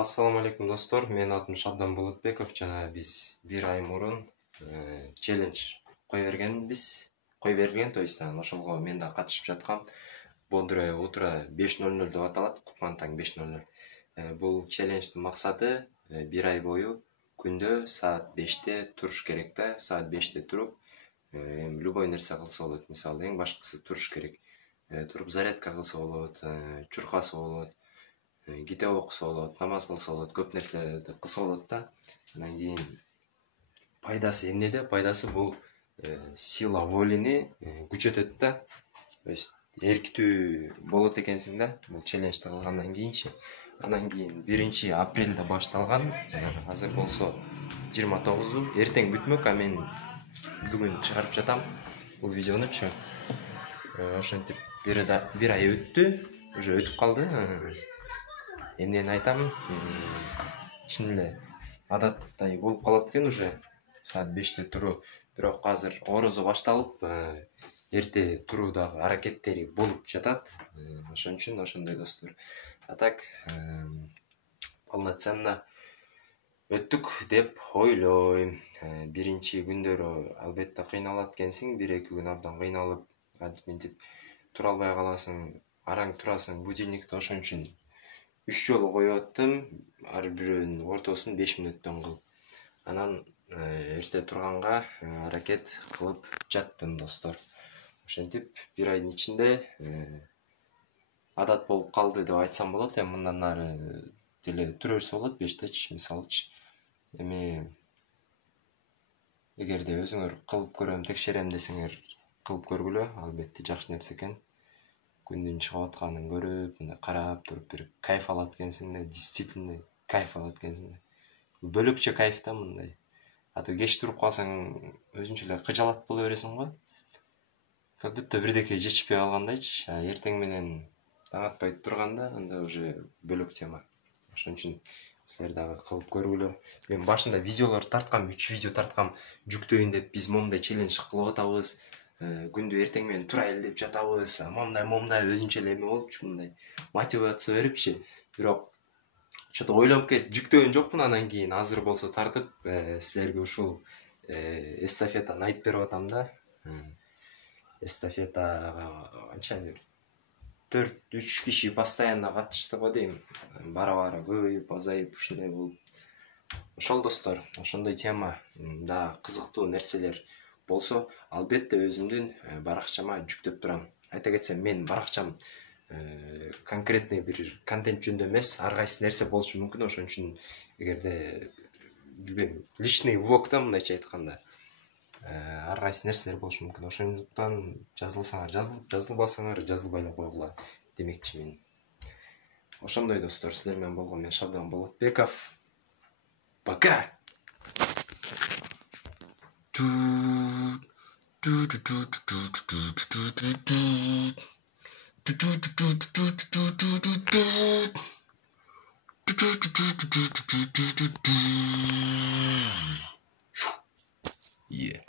Ассаламу алейкум достор, мен атым Шабдан Болотбеков. Жана биз бир ай мурун челлендж кой берген, то есть ошолго мен да катышып жаткам. Бодре утро 5:00 деп аталат, Купман таң 5:00. Бул челлендждин максаты бир ай бою күндө саат 5-те туруш керек да, саат 5-те туруп, любой нерсе кылса болот. Мисалы, эң башкысы туруш керек. Туруп зарядка кылса болот, чуркаса болот, китеп окуса болот, намаз кылса болот, көп нерселерди кылса болот да. Анан кийин пайдасы эмнеде? Пайдасы бул сила волени күчөтөт да. То есть эрктүү болот экенсиң да, бул челленджди кылгандан кийинчи. Анан кийин 1-апрелде башталган. Азыр болсо 29-у, эртең бүтмөк, а мен бүгүн чыгарып жатам бул видеонучу. Ошентип бир ай өттү, уже өтүп калды. Эмнени айтам, чын эле адаттай болуп калат экен уже саат 5-те туруу. Бирок азыр орозо башталып, эрте туруудагы аракеттери болуп жатат. Ошон үчүн ошондой достор. А так полноценно өттүк деп ойлойм. Биринчи күндөрү албетте кыйналат экенсиң, 1-2 күн абдан кыйналып, мынтип тура албай каласың, араң турасың будильникти. Ошон үчүн 3 жолу коюп аттым, ар бирөөнүн ортосун 5 мүнөттөн кылып. Анан эрте турганга аракет кылып жаттым достор. Ошентип бир айдын ичинде адат болуп калды деп айтсам болот. Мындан ары деле тура берсе болот 5-течи, мисалычы. Эми эгерде өзүңөр кылып көрөм, текшерем десеңер, кылып көргүлө, албетте жакшы нерсе экен. Күндүн чыгып атканын көрүп, мындай карап туруп бир кайф алат экенсиң да, действительно кайф алат экенсиң да. Бөлөкчө кайф да мындай. А то кеч туруп калсаң, өзүнчө эле кыжалат боло бересиң го. Как будто бирдеке жетишпей калгандайчы. Эртең менен таң атпай турганда анда уже бөлөк тема. Ошон үчүн силер дагы кылып көргүлө. Мен башында видеолор тарткам, 3 видео тарткам, жүктөйүн деп биз момундай челлендж кылып атабыз. Күндү эртең менен тура эле деп жатабыз. Момундай өзүнчө эле эме болупчу, мындай мотивация берипчи. Бирок что-то ойлонуп кетип жүктөгөн жокмун. Анан кийин азыр болсо тартып, силерге ушул эстафетаны айтып берип атам да. Эстафетага анча 4-3 киши постоянно катышты го дейм. Бара-бара көбөйүп, азайып, ушундай болуп. Ошол достор, ошондой тема. Да кызыктуу нерселер болсо, албетте өзүмдүн баракчама жүктөп турам. Айта кетсем, мен баракчам конкретный бир контент жөнүндө эмес, ар кайсы нерсе болушу мүмкүн. Ошон үчүн эгерде билбейм, личный влог да, мындайча айтканда, ар кайсы нерселер болушу мүмкүн. Ошондуктан жазылсаңар жазылып, жазылбасаңар жазылбай эле койгула демекчи мен. Ошондой достор, силер менен болгон мен Шабдан Болотбеков. Пока. Yeah.